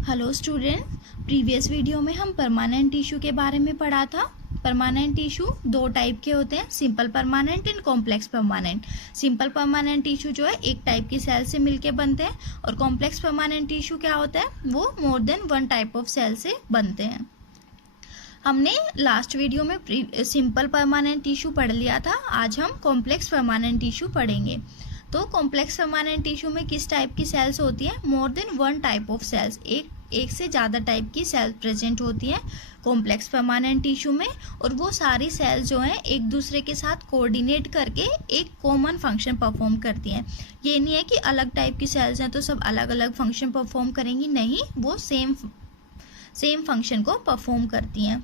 Hello student, previous video में हम permanent tissue के बारे में पढ़ा था। परमानेंट टिश्यू दो टाइप के होते हैं, simple permanent and complex permanent. Simple permanent tissue जो है एक टाइप की सेल से मिलके बनते हैं और कॉम्प्लेक्स परमानेंट टिश्यू क्या होता है, वो more than one type of cell से बनते हैं। हमने लास्ट वीडियो में सिंपल परमानेंट टिश्यू पढ़ लिया था। आज हम कॉम्प्लेक्स परमानेंट टिश्यू पढ़ेंगे। तो कॉम्प्लेक्स परमानेंट टिश्यू में किस टाइप की सेल्स होती है, more than one type of cells, एक से ज़्यादा टाइप की सेल्स प्रेजेंट होती हैं कॉम्प्लेक्स परमानेंट टिश्यू में। और वो सारी सेल्स जो हैं एक दूसरे के साथ कोऑर्डिनेट करके एक कॉमन फंक्शन परफॉर्म करती हैं। ये नहीं है कि अलग टाइप की सेल्स हैं तो सब अलग अलग फंक्शन परफॉर्म करेंगी, नहीं, वो सेम फंक्शन को परफॉर्म करती हैं।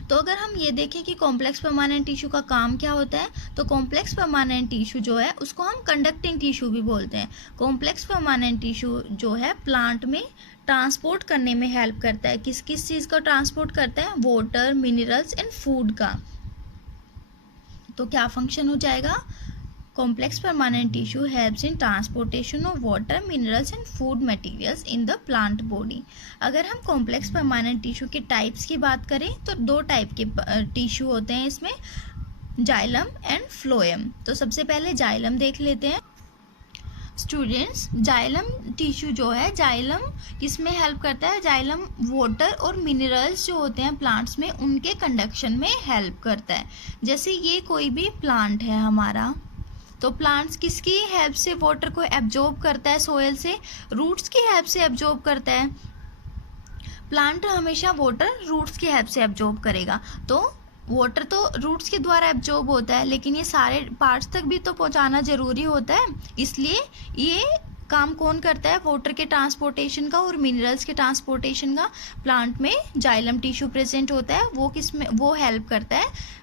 तो अगर हम ये देखें कि कॉम्प्लेक्स परमानेंट टिश्यू का काम क्या होता है, तो कॉम्प्लेक्स परमानेंट टिश्यू जो है उसको हम कंडक्टिंग टिश्यू भी बोलते हैं। कॉम्प्लेक्स परमानेंट टिश्यू जो है प्लांट में ट्रांसपोर्ट करने में हेल्प करता है। किस किस चीज़ का ट्रांसपोर्ट करता है, वाटर, मिनरल्स एंड फूड का। तो क्या फंक्शन हो जाएगा, complex permanent tissue helps in transportation of water, minerals and food materials in the plant body। अगर हम complex permanent tissue के टाइप्स की बात करें तो दो टाइप के टिश्यू होते हैं इसमें, जाइलम एंड फ्लोएम। तो सबसे पहले जाइलम देख लेते हैं। स्टूडेंट्स, जाइलम टिश्यू जो है, जाइलम किसमें हेल्प करता है, जाइलम वाटर और मिनरल्स जो होते हैं प्लांट्स में उनके कंडक्शन में हेल्प करता है। जैसे ये कोई भी प्लांट है हमारा, तो प्लांट्स किसकी हेल्प से वाटर को एब्जॉर्ब करता है, सोयल से, रूट्स की हेल्प से एब्जॉर्ब करता है। प्लांट हमेशा वाटर रूट्स की हेल्प से एब्जॉर्ब करेगा। तो वाटर तो रूट्स के द्वारा एब्जॉर्ब होता है, लेकिन ये सारे पार्ट्स तक भी तो पहुंचाना जरूरी होता है। इसलिए ये काम कौन करता है, वाटर के ट्रांसपोर्टेशन का और मिनरल्स के ट्रांसपोर्टेशन का। प्लांट में जाइलम टिश्यू प्रेजेंट होता है, वो किसमें, वो हेल्प करता है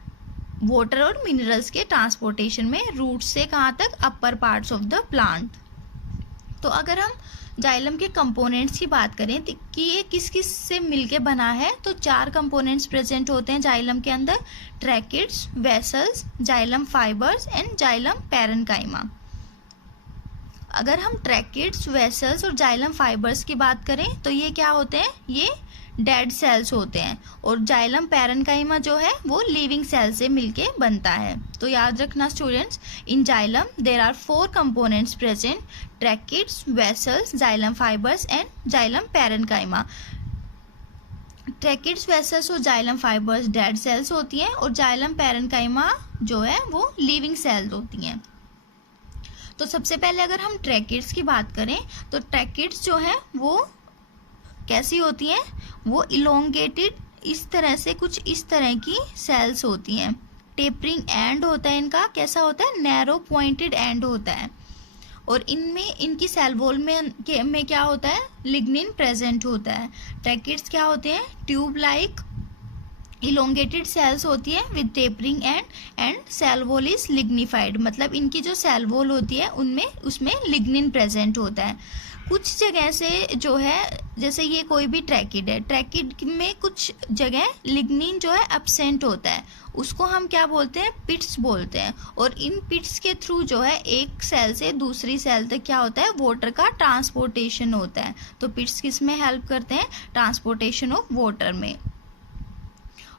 वाटर और मिनरल्स के ट्रांसपोर्टेशन में, रूट से कहाँ तक, अपर पार्ट्स ऑफ द प्लांट। तो अगर हम जाइलम के कंपोनेंट्स की बात करें कि ये किस किस से मिलके बना है, तो चार कंपोनेंट्स प्रेजेंट होते हैं जाइलम के अंदर, tracheids, vessels, xylem fibres and xylem parenchyma. अगर हम ट्रैकिड्स, वेसल्स और जाइलम फाइबर्स की बात करें तो ये क्या होते हैं, ये डेड सेल्स होते हैं। और जाइलम पैरेन्काइमा जो है वो लिविंग सेल से मिलके बनता है। तो याद रखना students, in xylem there are 4 components present, tracheids, vessels, xylem fibres and xylem parenchyma. Tracheids, vessels और जाइलम फाइबर्स डेड सेल्स होती हैं और जाइलम पैरेन्काइमा जो है वो लिविंग सेल्स होती हैं। तो सबसे पहले अगर हम ट्रैकिड्स की बात करें तो ट्रैकिड्स जो है वो कैसी होती हैं, वो इलोंगेटेड, इस तरह से, कुछ इस तरह की सेल्स होती हैं। टेपरिंग एंड होता है इनका, कैसा होता है, नैरो पॉइंटेड एंड होता है। और इनमें, इनकी सेल वॉल में क्या होता है, लिग्निन प्रेजेंट होता है। ट्रैकिड्स क्या होते हैं, ट्यूब लाइक इलोंगेटेड सेल्स होती है with tapering end cell wall is lignified, मतलब इनकी जो सेल वॉल होती है उनमें, उसमें लिग्निन प्रेजेंट होता है। कुछ जगह से जो है, जैसे ये कोई भी ट्रैकिड है, ट्रैकिड में कुछ जगह लिग्निन जो है एब्सेंट होता है, उसको हम क्या बोलते हैं, पिट्स बोलते हैं। और इन पिट्स के थ्रू जो है एक सेल से दूसरी सेल तक क्या होता है, वाटर का ट्रांसपोर्टेशन होता है। तो पिट्स किस में हेल्प करते हैं, ट्रांसपोर्टेशन ऑफ वाटर में।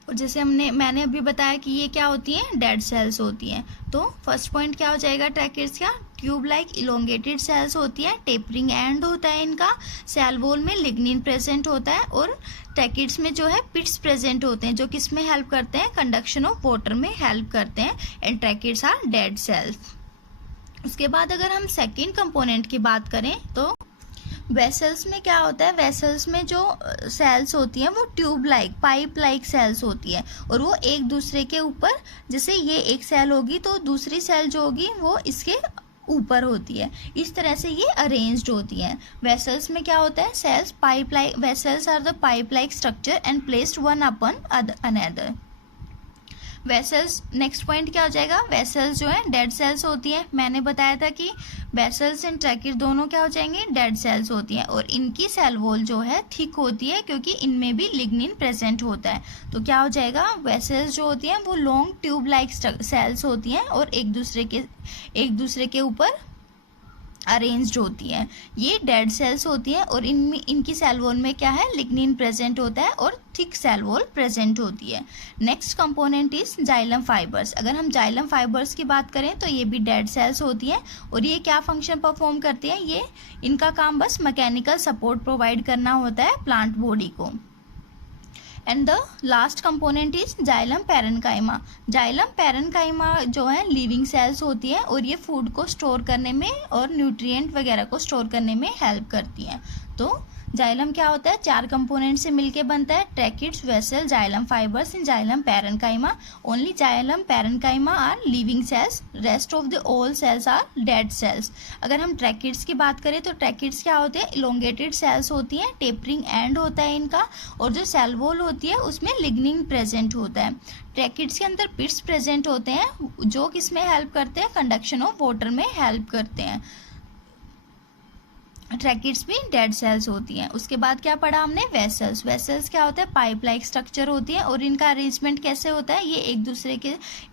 और जैसे मैंने अभी बताया कि ये क्या होती हैं, डेड सेल्स होती हैं। तो फर्स्ट पॉइंट क्या हो जाएगा ट्रैकिड्स का, ट्यूब लाइक इलोंगेटेड सेल्स होती है, टेपरिंग एंड होता है इनका, सेल वॉल में लिग्निन प्रेजेंट होता है और ट्रैकिड्स में जो है पिट्स प्रेजेंट होते हैं जो किस में हेल्प करते हैं, कंडक्शन ऑफ वाटर में हेल्प करते हैं। And tracheids are dead cells. उसके बाद अगर हम सेकेंड कंपोनेंट की बात करें तो वेसल्स में क्या होता है, वेसल्स में जो सेल्स होती हैं वो tube like, pipe like cells होती है और वो एक दूसरे के ऊपर, जैसे ये एक सेल होगी तो दूसरी सेल जो होगी वो इसके ऊपर होती है, इस तरह से ये अरेंज्ड होती हैं। वेसल्स में क्या होता है, cells pipe like, vessels are the pipe like structure and placed one upon another. Vessels, next point क्या हो जाएगा, वेसल्स जो है डेड सेल्स होती हैं। मैंने बताया था कि वेसल्स एंड ट्रैकिड दोनों क्या हो जाएंगे, डेड सेल्स होती हैं और इनकी सेल वॉल जो है थिक होती है क्योंकि इनमें भी लिग्निन प्रेजेंट होता है। तो क्या हो जाएगा, वेसल्स जो होती हैं वो लॉन्ग ट्यूब लाइक सेल्स होती हैं और एक दूसरे के ऊपर अरेंज्ड होती हैं। ये डेड सेल्स होती हैं और इनमें इनकी सेल वॉल में क्या है, लिग्निन प्रेजेंट होता है और थिक सेल वॉल प्रेजेंट होती है। Next component is xylem fibres. अगर हम जाइलम फाइबर्स की बात करें तो ये भी डेड सेल्स होती हैं और ये क्या फंक्शन परफॉर्म करती हैं, ये इनका काम बस मैकेनिकल सपोर्ट प्रोवाइड करना होता है प्लांट बॉडी को। And the last component is xylem parenchyma. Xylem parenchyma जो है लिविंग सेल्स होती है और ये फूड को स्टोर करने में और न्यूट्रिएंट वगैरह को स्टोर करने में हेल्प करती हैं। तो जाइलम क्या होता है, 4 कंपोनेंट से मिलके बनता है, tracheids, vessel, xylem fibres and xylem parenchyma. Only xylem parenchyma are living cells, rest of the all cells are dead cells. अगर हम ट्रैकिड्स की बात करें तो ट्रैकिड्स क्या होते हैं, इलोंगेटेड सेल्स होती हैं, टेपरिंग एंड होता है इनका, और जो सेल वॉल होती है उसमें लिग्निन प्रेजेंट होता है। ट्रैकिड्स के अंदर पिट्स प्रेजेंट होते हैं जो किसमें हेल्प करते हैं, कंडक्शन ऑफ वाटर में हेल्प करते हैं। ट्रैकिड्स भी डेड सेल्स होती हैं। उसके बाद क्या पढ़ा हमने, वेसल्स। वेसल्स क्या होता है, पाइप लाइक स्ट्रक्चर होती है और इनका अरेंजमेंट कैसे होता है, ये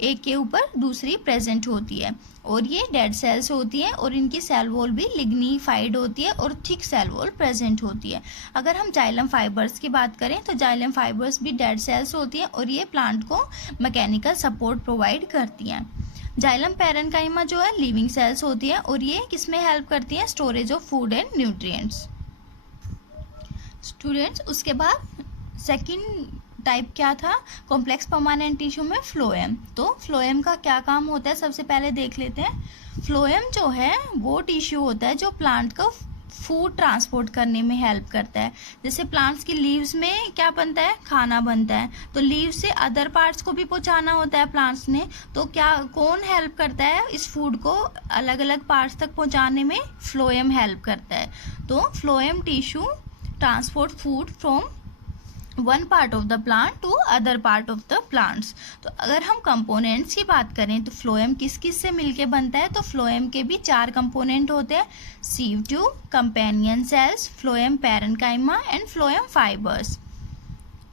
एक के ऊपर दूसरी प्रेजेंट होती है और ये डेड सेल्स होती है और इनकी सेल वॉल भी लिग्निफाइड होती है और थिक सेल वॉल प्रेजेंट होती है। अगर हम जाइलम फाइबर्स की बात करें तो जाइलम फाइबर्स भी डेड सेल्स होती है और ये प्लांट को मैकेनिकल सपोर्ट प्रोवाइड करती हैं। जाइलम पैरेन्काइमा जो है लिविंग सेल्स होती है और ये किसमें हेल्प करती है, storage of food and nutrients. Students, उसके बाद सेकंड टाइप क्या था, कॉम्प्लेक्स परमानेंट टिश्यू में फ्लोएम। तो फ्लोएम का क्या काम होता है, सबसे पहले देख लेते हैं। फ्लोएम जो है वो टिश्यू होता है जो प्लांट को फूड ट्रांसपोर्ट करने में हेल्प करता है। जैसे प्लांट्स की लीव्स में क्या बनता है, खाना बनता है, तो लीव्स से अदर पार्ट्स को भी पहुंचाना होता है प्लांट्स ने, तो क्या कौन हेल्प करता है इस फूड को अलग अलग पार्ट्स तक पहुंचाने में, फ्लोएम हेल्प करता है। तो phloem tissue transport food from one part of the plant to other part of the plants. तो अगर हम कंपोनेंट्स की बात करें तो फ्लोएम किस किस से मिलके बनता है, तो फ्लोएम के भी 4 कंपोनेंट होते हैं, sieve tube, companion cells, phloem parenchyma and phloem fibres.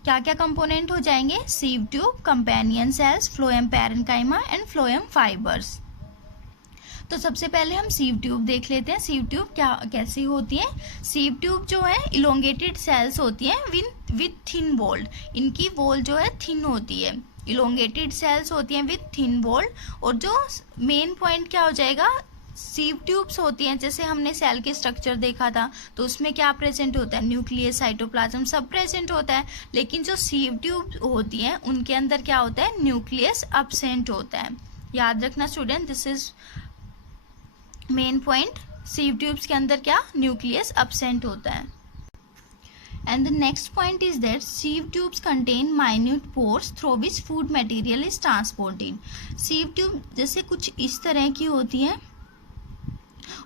क्या क्या कंपोनेंट हो जाएंगे, sieve tube, companion cells, phloem parenchyma and phloem fibres. तो सबसे पहले हम सीव ट्यूब देख लेते हैं। सीव ट्यूब क्या कैसी होती है, सीव ट्यूब जो है इलोंगेटेड सेल्स होती हैं विद थिन वॉल्ड। इनकी वॉल जो है थिन होती है, इलोंगेटेड सेल्स होती हैं विद थिन वॉल्ड। और जो मेन पॉइंट क्या हो जाएगा, सीव ट्यूब्स होती हैं, जैसे हमने सेल के स्ट्रक्चर देखा था तो उसमें क्या प्रेजेंट होता है, न्यूक्लियस, साइटोप्लाज्म सब प्रेजेंट होता है। लेकिन जो सीव ट्यूब होती हैं उनके अंदर क्या होता है, न्यूक्लियस अब्सेंट होता है। याद रखना student, this is main point, sieve tubes के अंदर क्या, न्यूक्लियस अब्सेंट होता है। And the next point is that sieve tubes contain minute pores through which food material is transported. Sieve tube जैसे कुछ इस तरह की होती हैं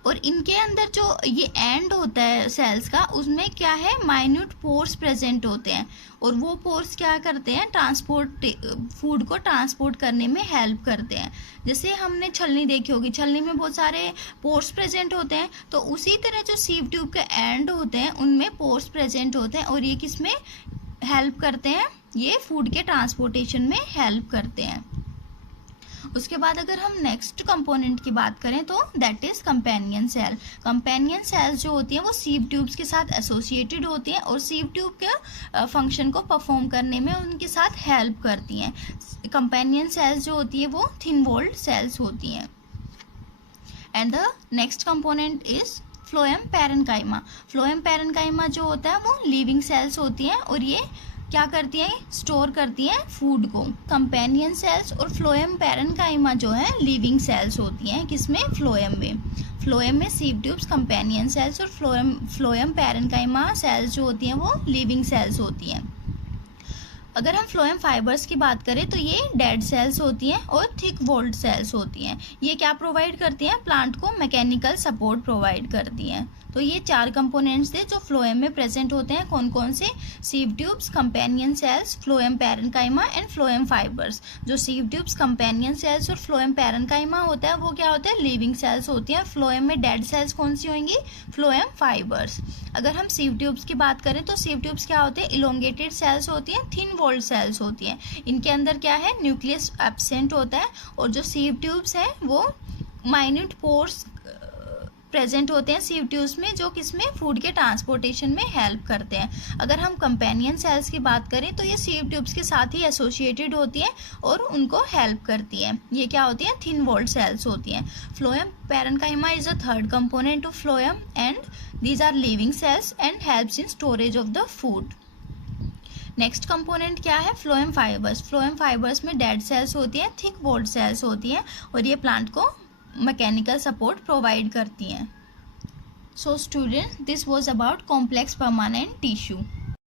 और इनके अंदर जो ये एंड होता है सेल्स का, उसमें क्या है, माइन्यूट पोर्स प्रेजेंट होते हैं और वो पोर्स क्या करते हैं, फूड को ट्रांसपोर्ट करने में हेल्प करते हैं। जैसे हमने छलनी देखी होगी, छलनी में बहुत सारे पोर्स प्रेजेंट होते हैं, तो उसी तरह जो सीव ट्यूब के एंड होते हैं उनमें पोर्स प्रेजेंट होते हैं और ये किसमें हेल्प करते हैं, ये फूड के ट्रांसपोर्टेशन में हेल्प करते हैं। उसके बाद अगर हम नेक्स्ट कंपोनेंट की बात करें तो that is companion cell. Companion cells जो होती हैं वो सीव ट्यूब्स के साथ एसोसिएटेड होती हैं और सीव ट्यूब के फंक्शन को परफॉर्म करने में उनके साथ हेल्प करती हैं। कंपेनियन सेल्स जो होती है वो थिन वॉल्ड सेल्स होती हैं। And the next component is phloem parenchyma. Phloem parenchyma जो होता है वो लिविंग सेल्स होती हैं और ये क्या करती हैं, स्टोर करती हैं फूड को। कंपेनियन सेल्स और फ्लोएम पैरेन्काइमा जो है लिविंग सेल्स होती हैं, किसमें, फ्लोएम में। फ्लोएम में सीव ट्यूब्स, कंपेनियन सेल्स और फ्लोएम पैरेन्काइमा सेल्स जो होती हैं वो लिविंग सेल्स होती हैं। अगर हम फ्लोएम फाइबर्स की बात करें तो ये डेड सेल्स होती हैं और थिक वॉल्ड सेल्स होती हैं। ये क्या प्रोवाइड करती हैं, प्लांट को मैकेनिकल सपोर्ट प्रोवाइड करती हैं। तो ये 4 कंपोनेंट्स थे जो फ्लोएम में प्रेजेंट होते हैं, कौन कौन से, sieve tubes, companion cells, phloem parenchyma and phloem fibres. जो सीव ट्यूब्स, कंपेनियन सेल्स और फ्लोएम पैरेन्काइमा होता है वो क्या होता है, लिविंग सेल्स होती हैं। फ्लोएम में डेड सेल्स कौन सी होंगी, फ्लोएम फाइबर्स। अगर हम सीव ट्यूब्स की बात करें तो सीव ट्यूब्स क्या होते हैं, इलोंगेटेड सेल्स होती हैं, थिन वॉल्ड सेल्स होती हैं। इनके अंदर क्या है, न्यूक्लियस एब्सेंट होता है और जो सीव ट्यूब्स हैं वो माइन्यूट पोर्स प्रेजेंट होते हैं सीव ट्यूब्स में, जो किसमें, फूड के ट्रांसपोर्टेशन में हेल्प करते हैं। अगर हम कंपेनियन सेल्स की बात करें तो ये सीव ट्यूब्स के साथ ही एसोसिएटेड होती हैं और उनको हेल्प करती हैं। ये क्या होती हैं, थिन वॉल्ड सेल्स होती हैं। Phloem parenchyma is the third component of phloem and these are living cells and helps in storage of the food. Next component क्या है, फ्लोएम फाइबर्स। फ्लोएम फाइबर्स में डेड सेल्स होती हैं, thick walled cells होती हैं और ये plant को मैकेनिकल सपोर्ट प्रोवाइड करती हैं। So student, this was about complex permanent tissue.